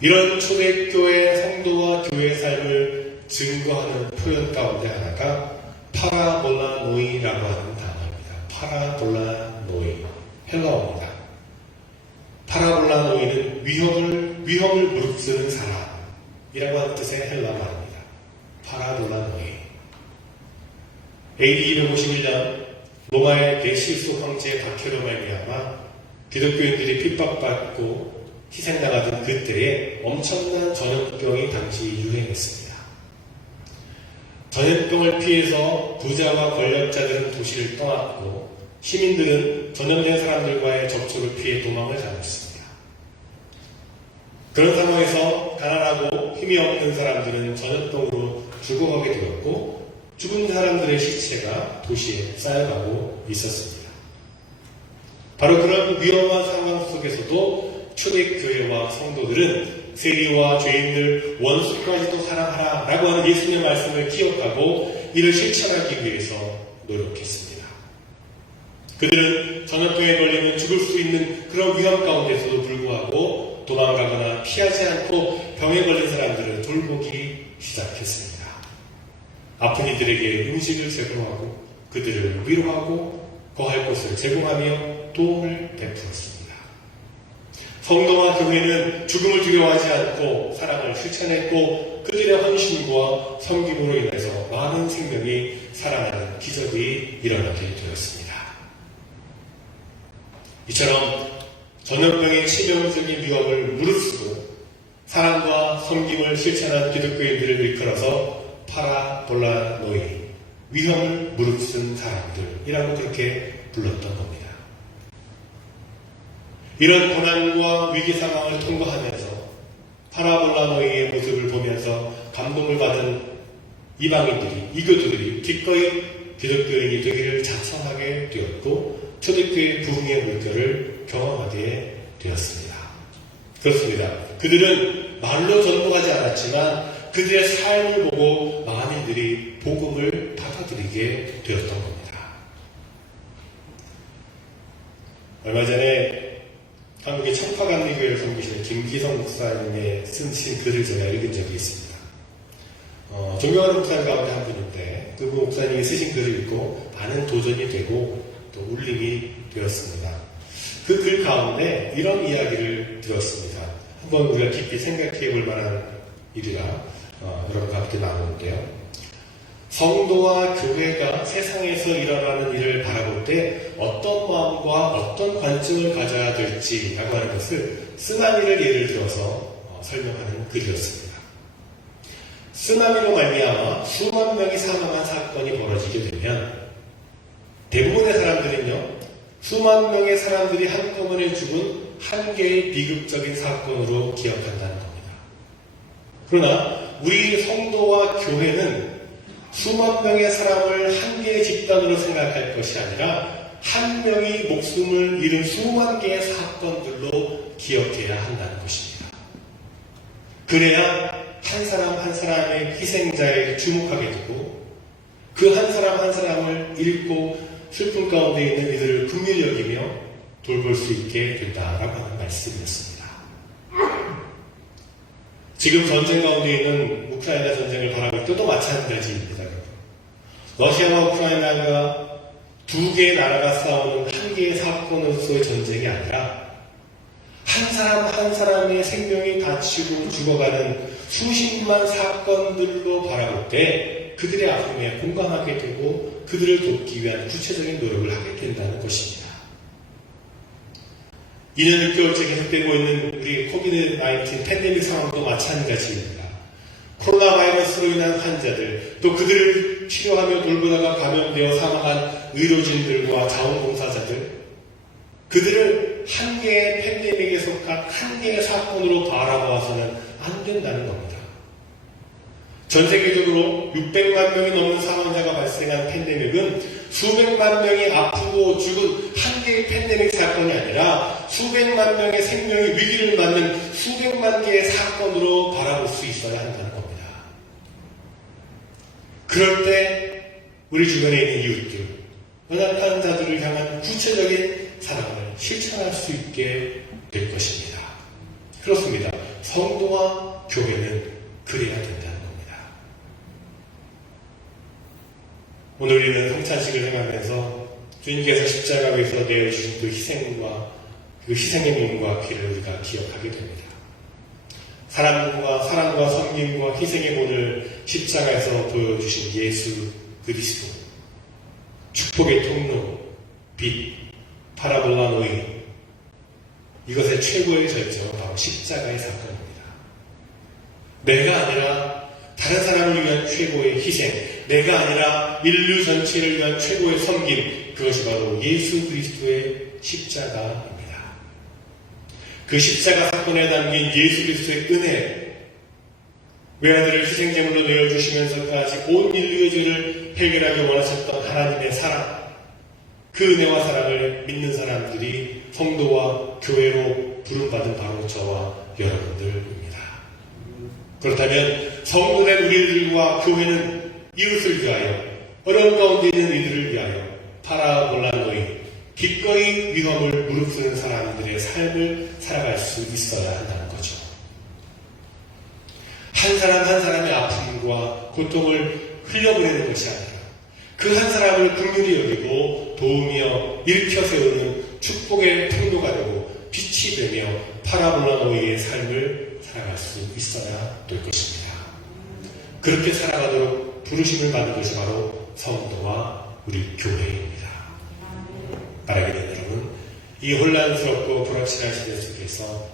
이런 초대교회 성도와 교회의 삶을 증거하는 표현 가운데 하나가 파라볼라노이라고 하는 단어입니다. 파라볼라노이, 헬라어입니다. 파라볼라노이는 위험을 무릅쓰는 사람이라고 하는 뜻의 헬라 말입니다. 파라볼라노이. AD 251년 로마의 게시수 황제 박해로 말미암아 기독교인들이 핍박받고 희생당하던 그때에 엄청난 전염병이 당시 유행했습니다. 전염병을 피해서 부자와 권력자들은 도시를 떠났고 시민들은 전염된 사람들과의 접촉을 피해 도망을 다녔습니다. 그런 상황에서 가난하고 힘이 없는 사람들은 전염병으로 죽어가게 되었고 죽은 사람들의 시체가 도시에 쌓여가고 있었습니다. 바로 그런 위험한 상황 속에서도 초대교회와 성도들은 세리와 죄인들, 원수까지도 사랑하라 라고 하는 예수님의 말씀을 기억하고 이를 실천하기 위해서 노력했습니다. 그들은 전염병에 걸리면 죽을 수 있는 그런 위험 가운데서도 불구하고 도망가거나 피하지 않고 병에 걸린 사람들을 돌보기 시작했습니다. 아픈 이들에게 음식을 제공하고 그들을 위로하고 거할 곳을 제공하며 도움을 베풀었습니다. 성도와 교회는 죽음을 두려워하지 않고 사랑을 실천했고 그들의 헌신과 섬김으로 인해서 많은 생명이 살아나는 기적이 일어나게 되었습니다. 이처럼 전염병의 치명적인 위험을 무릅쓰고 사랑과 섬김을 실천한 기독교인들을 일컬어서 파라볼라노이, 위험을 무릅쓴 사람들이라고 그렇게 불렀던 겁니다. 이런 고난과 위기 상황을 통과하면서 파라볼라노이의 모습을 보면서 감동을 받은 이방인들이, 이교도들이 기꺼이 기독교인이 되기를 작성하게 되었고 초대교회 부흥의 물결을 경험하게 되었습니다. 그렇습니다. 그들은 말로 전도하지 않았지만 그들의 삶을 보고 많이들이 복음을 받아들이게 되었던 겁니다. 얼마 전에 한국의 청파감리교회를 섬기시는 김기성 목사님의 쓰신 글을 제가 읽은 적이 있습니다. 존경하는 목사님 가운데 한 분인데 그 목사님이 쓰신 글을 읽고 많은 도전이 되고 또 울림이 되었습니다. 그 글 가운데 이런 이야기를 들었습니다. 한번 우리가 깊이 생각해 볼 만한 일이라 여러분과 함께 나누는데요. 성도와 교회가 세상에서 일어나는 일을 바라볼 때 어떤 마음과 어떤 관점을 가져야 될지라고 하는 것을 쓰나미를 예를 들어서 설명하는 글이었습니다. 쓰나미로 말미암아 수만 명이 사망한 사건이 벌어지게 되면 대부분의 사람들은요, 수만 명의 사람들이 한꺼번에 죽은 한 개의 비극적인 사건으로 기억한다는 겁니다. 그러나 우리 성도와 교회는 수만 명의 사람을 한 개의 집단으로 생각할 것이 아니라 한 명이 목숨을 잃은 수만 개의 사건들로 기억해야 한다는 것입니다. 그래야 한 사람 한 사람의 희생자에 주목하게 되고 그 한 사람 한 사람을 잃고 슬픔 가운데 있는 이들을 긍휼히 여기며 돌볼 수 있게 된다라고 하는 말씀이었습니다. 지금 전쟁 가운데 있는 우크라이나 전쟁을 바라볼 때도 마찬가지입니다. 러시아와 우크라이나가 두 개의 나라가 싸우는 한 개의 사건으로서의 전쟁이 아니라 한 사람 한 사람의 생명이 다치고 죽어가는 수십만 사건들로 바라볼 때 그들의 아픔에 공감하게 되고 그들을 돕기 위한 구체적인 노력을 하게 된다는 것입니다. 2년 6개월째 계속되고 있는 우리 코비드-19 팬데믹 상황도 마찬가지입니다. 코로나 바이러스로 인한 환자들, 또 그들을 치료하며 돌보다가 감염되어 사망한 의료진들과 자원봉사자들, 그들을 한 개의 팬데믹에 속한 한 개의 사건으로 바라봐서는 안 된다는 겁니다. 전 세계적으로 600만 명이 넘는 사망자가 발생한 팬데믹은 수백만 명이 아프고 죽은 한 개의 팬데믹 사건이 아니라 수백만 명의 생명이 위기를 맞는 수백만 개의 사건으로 바라볼 수 있어야 한다는 겁니다. 그럴 때 우리 주변에 있는 이웃들, 연약한 자들을 향한 구체적인 사랑을 실천할 수 있게 될 것입니다. 그렇습니다. 성도와 교회는 그래야 된다는 겁니다. 오늘 우리는 성찬식을 행하면서 주님께서 십자가 위에서 내어주신 그 희생과 그 희생의 몸과 피를 우리가 기억하게 됩니다. 사랑과 섬김과 희생의 몸을 십자가에서 보여주신 예수 그리스도, 축복의 통로, 빛, 파라볼라노이, 이것의 최고의 절정은 바로 십자가의 사건입니다. 내가 아니라 다른 사람을 위한 최고의 희생, 내가 아니라 인류 전체를 위한 최고의 섬김, 그것이 바로 예수 그리스도의 십자가입니다. 그 십자가 사건에 담긴 예수 그리스도의 은혜, 외아들을 희생제물로 내어주시면서까지 온 인류의 죄를 해결하기 원하셨던 하나님의 사랑, 그 은혜와 사랑을 믿는 사람들이 성도와 교회로 부름받은 바로 저와 여러분들입니다. 그렇다면 성도된 우리들과 교회는 이웃을 위하여, 어려운 가운데 있는 이들을 위하여 파라볼란노인, 기꺼이 위험을 무릅쓰는 사람들의 삶을 살아갈 수 있어야 한다는 거죠. 한 사람 한 사람의 아픔과 고통을 흘려보내는 것이 아니라 그 한 사람을 긍휼히 여기고 도우며 일으켜 세우는 축복의 통로가 되고 빛이 되며 파라볼라노이의 삶을 살아갈 수 있어야 될 것입니다. 그렇게 살아가도록 부르심을 받은 것이 바로 성도와 우리 교회입니다. 바라게 된 여러분, 이 혼란스럽고 불확실한 시대 속에서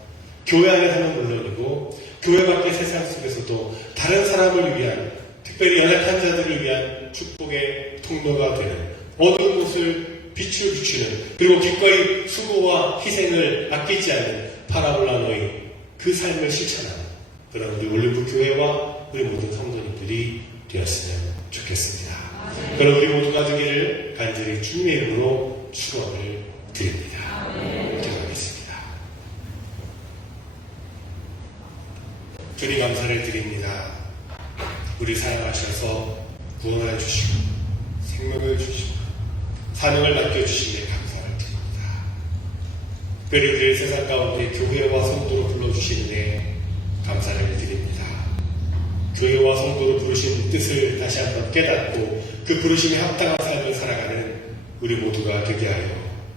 교회 안에서는 물론이고 교회 밖의 세상 속에서도 다른 사람을 위한, 특별히 연약한 자들을 위한 축복의 통로가 되는, 어두운 곳을 빛을 비추는, 그리고 기꺼이 수고와 희생을 아끼지 않는 파라볼라노이, 그 삶을 실천하는 그런 우리 올림픽 교회와 우리 모든 성도님들이 되었으면 좋겠습니다. 그럼 우리 모두가 되기를 간절히 주님의 이름으로 축원을 드립니다. 기도하겠습니다. 주님 감사를 드립니다. 우리 사랑하셔서 구원을 주시고 생명을 주시고 사명을 맡겨주시기에 감사를 드립니다. 특별히 우리를 세상 가운데 교회와 성도로 불러주시는데 감사를 드립니다. 교회와 성도로 부르신 뜻을 다시 한번 깨닫고 그 부르심에 합당한 삶을 살아가는 우리 모두가 되게 하여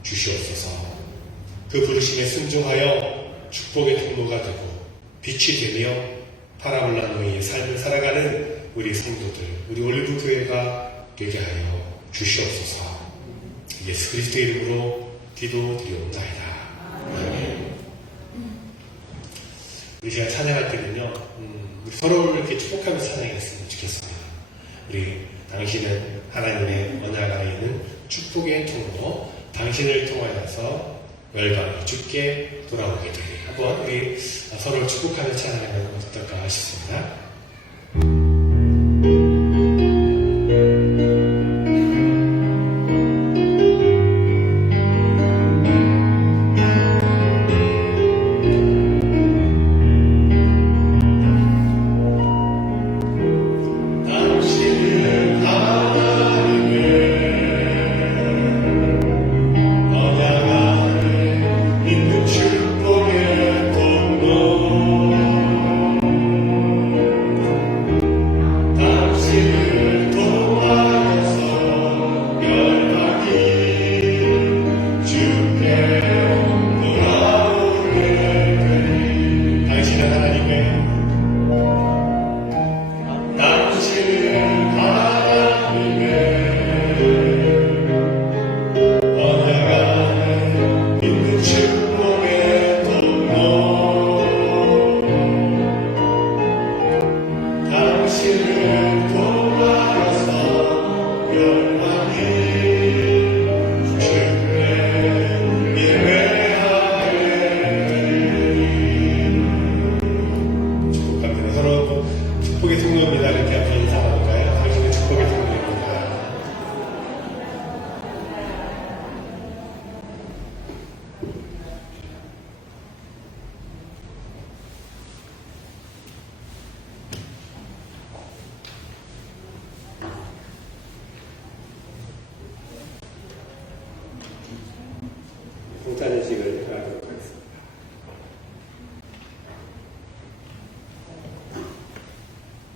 주시옵소서. 그 부르심에 순종하여 축복의 통로가 되고 빛이 되며 파라볼라노이의 삶을 살아가는 우리 성도들, 우리 올리브 교회가 되게 하여 주시옵소서. 예수 그리스도의 이름으로 기도드리옵나이다. 아멘. 우리 제가 찬양할 때는요, 우리 서로를 이렇게 축복하면서 찬양했으면 좋겠습니다. 우리 당신은 하나님의 언약 안에 있는 축복의 통로, 당신을 통하여서 열방이 주께 돌아오게 되리. 한번 우리 서로를 축복하며 찬양하면 어떨까 싶습니다. 봉찬의식을 하도록 하겠습니다.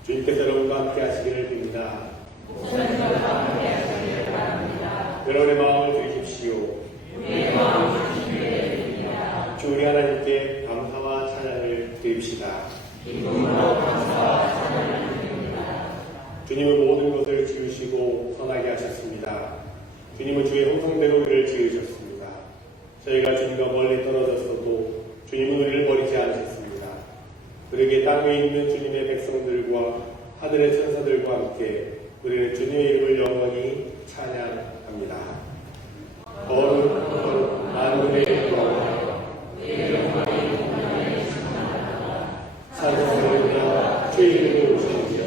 주님께서 여러분과 함께 하시기를 빕니다. 여러분의 마음을 들이십시오. 주 우리 하나님께 감사와 찬양을 드립시다. 주님은 모든 것을 지으시고 선하게 하셨습니다. 주님은 주의 형성대로 우리를 지으셨습니다. 저희가 주님과 멀리 떨어졌어도 주님은 우리를 버리지 않으셨습니다. 그러기에 땅에 있는 주님의 백성들과 하늘의 천사들과 함께 우리는 주님의 이름을 영원히 찬양합니다. 거룩 거룩 만군의 여호와 산성이나 주의 오시며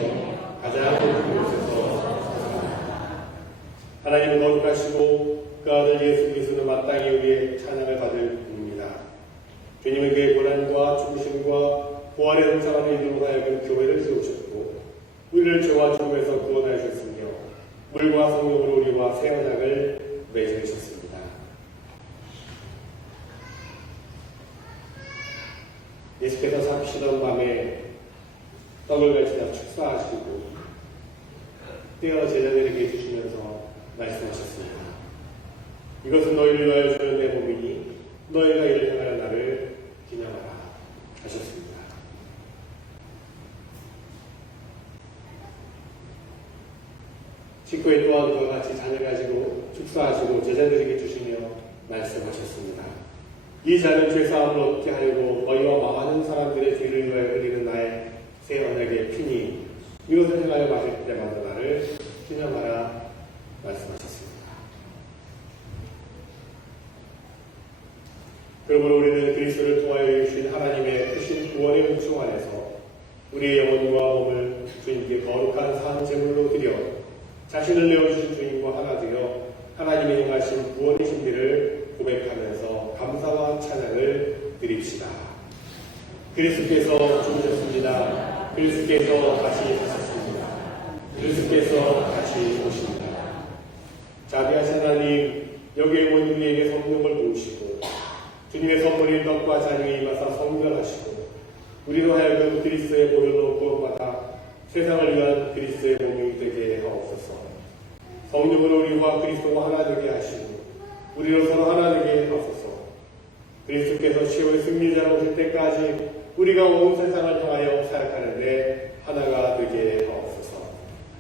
가장 높은 곳에서 하나님은 거룩하시고 그 아들 예수 그리스도는 마땅히 우리의 찬양을 받을 분입니다. 주님은 그의 고난과 죽으심과 부활의 동상하는 이름으로 하여금 교회를 세우셨고 우리를 죄와 죽음에서 구원하셨으며 물과 성령으로 우리와 새 언약을 맺으셨습니다. 예수께서 사시던 밤에 떡을 가지다 축사하시고 떼어 제자들에게 주시면서 말씀하셨습니다. 이것은 너희를 위하여 주는 내 몸이니 너희가 이를 행하는 날을 기념하라 하셨습니다. 식후에 또한 그와 같이 잔을 가지고 축사하시고 제자들에게 주시며 말씀하셨습니다. 이 잔은 죄사함을 얻게 하려고 너희와 많은 사람들의 죄를 위하여 흘리는 나의 새 언약의 피니 이것을 행하여 마실 때마다 나를 기념하라 말씀하셨습니다. 그러므로 우리는 그리스도를 통하여 주신 하나님의 크신 구원의 은총 안에서 우리의 영혼과 몸을 주님께 거룩한 산 제물로 드려 자신을 내어주신 주님과 하나 되어 하나님이 행하신 구원의 신비를 고백하면서 감사와 찬양을 드립시다. 그리스도께서 죽으셨습니다. 그리스도께서 다시 사셨습니다. 그리스도께서 다시 오십니다. 자비하신 하나님, 여기에 온 우리에게 성령을 부으시고 주님의 선물인 떡과 잔에 임하사 성결하시고 우리로 하여금 그리스도의 보혈로 구원받아 세상을 위한 그리스도의 몸이 되게 하옵소서. 성령으로 우리와 그리스도와 하나 되게 하시고 우리로 서로 하나 되게 하옵소서. 그리스도께서 최후의 승리자로 오실 때까지 우리가 온 세상을 향하여 사역하는데 하나가 되게 하옵소서.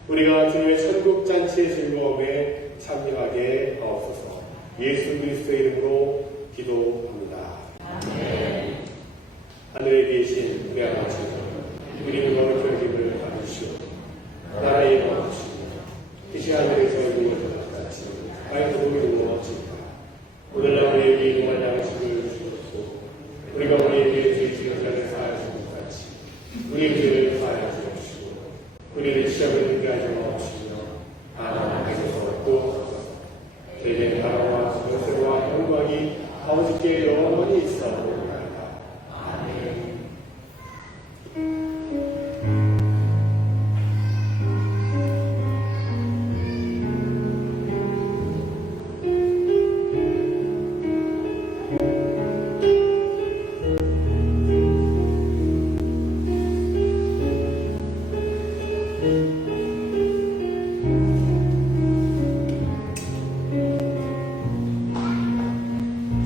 우리가 주님의 천국 잔치의 즐거움에 참여하게 하옵소서. 예수 그리스도의 이름으로 기도합니다. 아멘. 하늘에 계신 우리 아버지, 우리는 거룩한 이름을 받으시오. 나라의 거룩하시오. 뜻이 하늘에서 이루어진 것 같이 아이들도 이루어지리라. 오늘날 우리에게 일용할 양식을 주옵소서. 우리가 우리에게 죄 지은 자를 사하신 것 같이 우리의 죄를 사하여 주옵시고 우리를 시험에 들게 하지 마옵시며 하나님께서 없고 대된 나라와 권세와 영광이 아버지께 영원히 있사옵나이다. 아멘.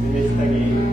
주님의 사랑이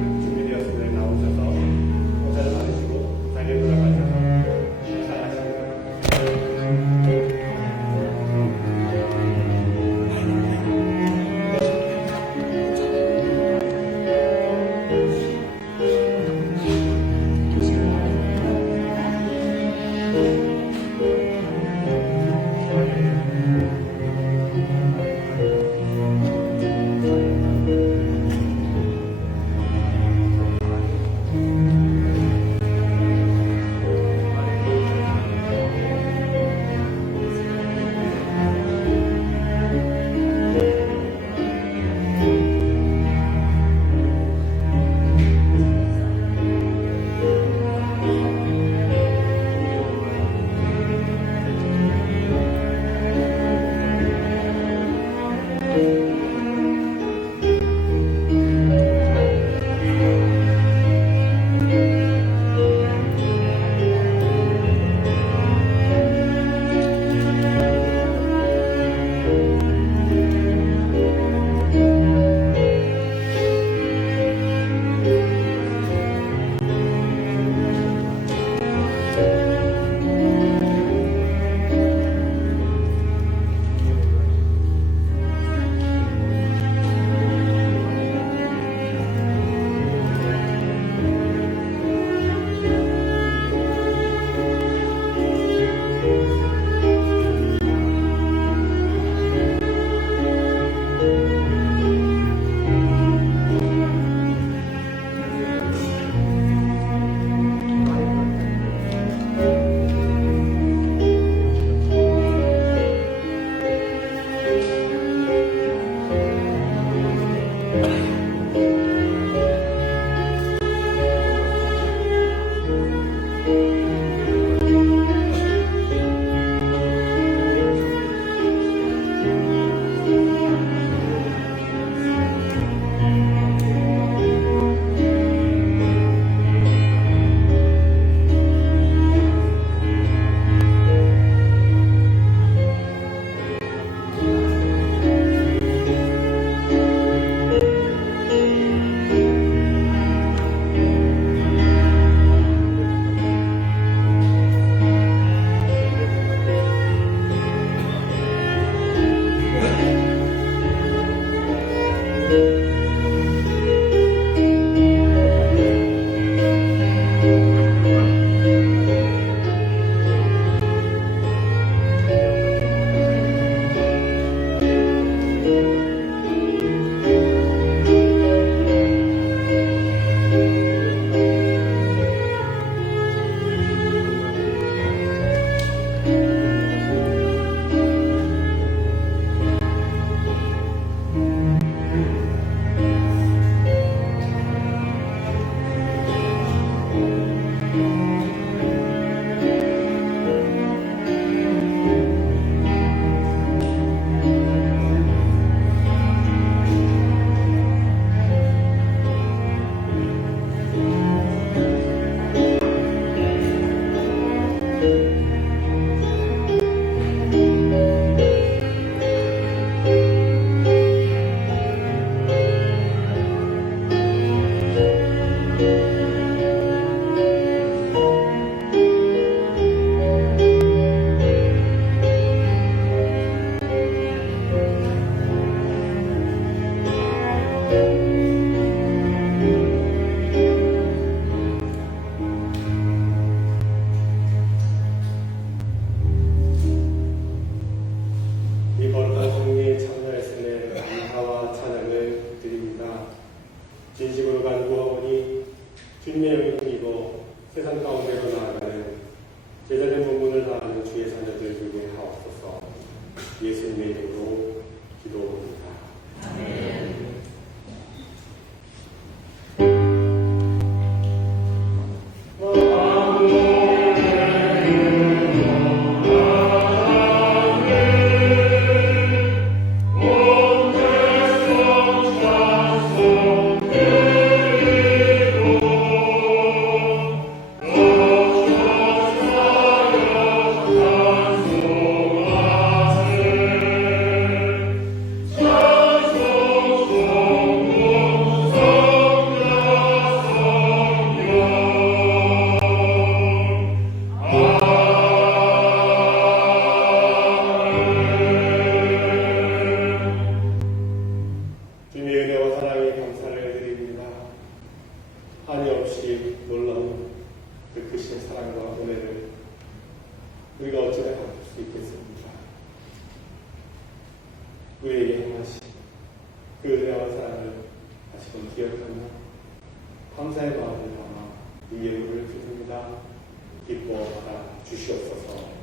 이 거룩한 성리에 참여했음에 감사와 찬양을 드립니다. 진심으로 간구하오니 주님의 영이 힘입어 세상 가운데로 나아가는 제자된 본분을 다하는 주의 자녀들 되게 하옵소서. 예수님의 이름으로 기도합니다. 주님의 은혜와 사랑에 감사를 드립니다. 한이 없이 놀라운 그 크신 사랑과 은혜를 우리가 어찌나 감출 수 있겠습니까? 우리에게 행하신 그 은혜와 사랑을 다시금 기억하며 감사의 마음을 담아 이 예물을 드립니다. 기뻐하라 주시옵소서.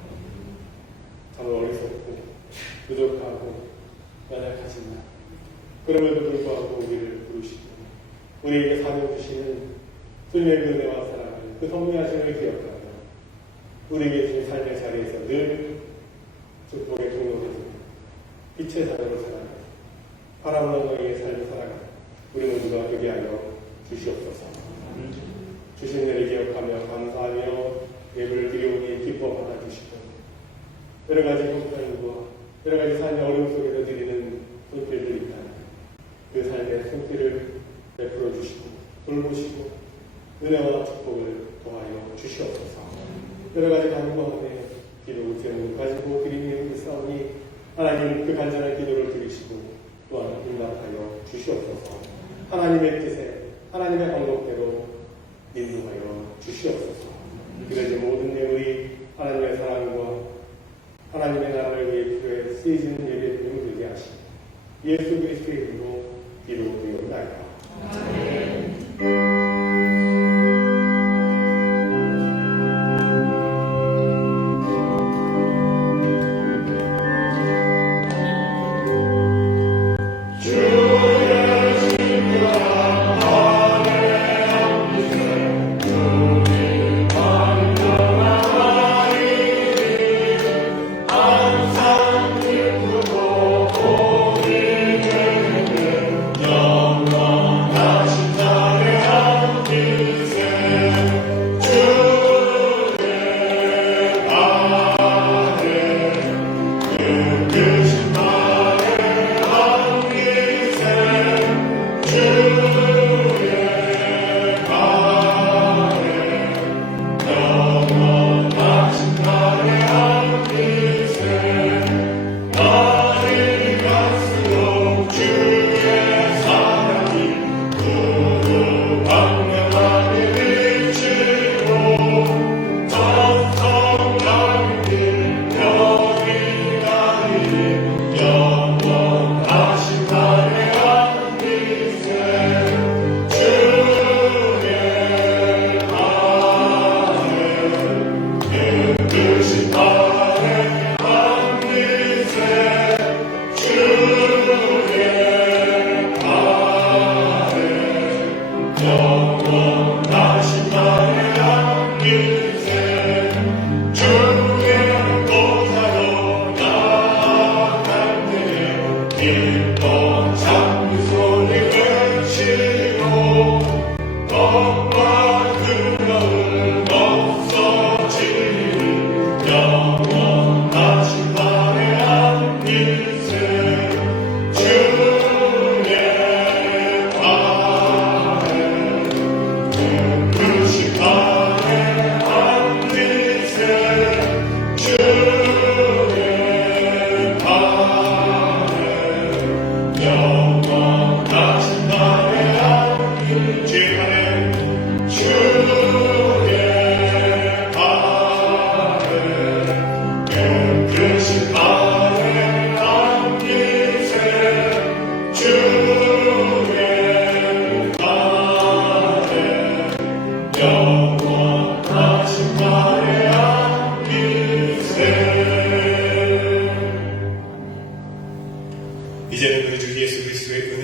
참 어리석고 부족하고 연약하신 날, 그럼에도 불구하고 우리를 부르시고 우리에게 사명 주시는 주님의 은혜와 사랑을, 그 섭리하심을 기억하며 우리에게 주신 삶의 자리에서 늘 축복의 통로가 되며 빛의 자녀로 살아가며 바람과 너희의 삶을 살아가며 우리 모두가 되게 하여 주시옵소서. 주신 은혜를 기억하며 감사하며 예배를 드리오니 기뻐 받아주시고 여러 가지 형편과 여러 가지 삶의 어려움 속에서 드리는 손길들이 있다면 그 삶의 손길을 베풀어 주시고 돌보시고 은혜와 축복을 더하여 주시옵소서. 여러 가지 간구하며 기도 제목을 가지고 드리는 싸우니 하나님 그 간절한 기도를 들으시고 또한 응답하여 주시옵소서. 하나님의 뜻에 하나님의 방법대로 인도하여 주시옵소서. 이러지 모든 내용이 하나님의 사랑과 하나님의 나라를 위해 필요해 쓰여지는 예배의 힘을 되게 하시고 예수 그리스도의 이름으로 기도드리옵나이다. 영원하신 나의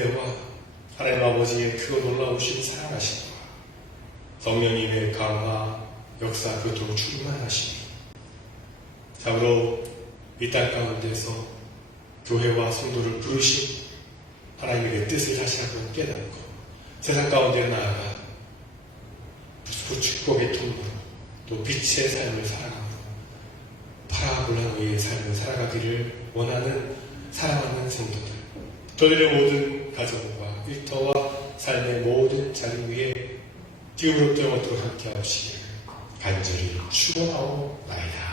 은혜와 하나님 아버지의 크고 놀라우신 사랑하심과 성령님의 강화, 역사, 교통 충만하심이 참으로 이 땅 가운데서 교회와 성도를 부르신 하나님의 뜻을 다시 한번 깨닫고 세상 가운데 나아가 축복의 통로로 또 빛의 삶을 살아가므로 파라볼라의 삶을 살아가기를 원하는 사랑하는 성도들, 저들의 모든 가정과 일터와 삶의 모든 자리 위에 지금부터 영원토록 함께 하시기를 간절히 축원하옵나이다.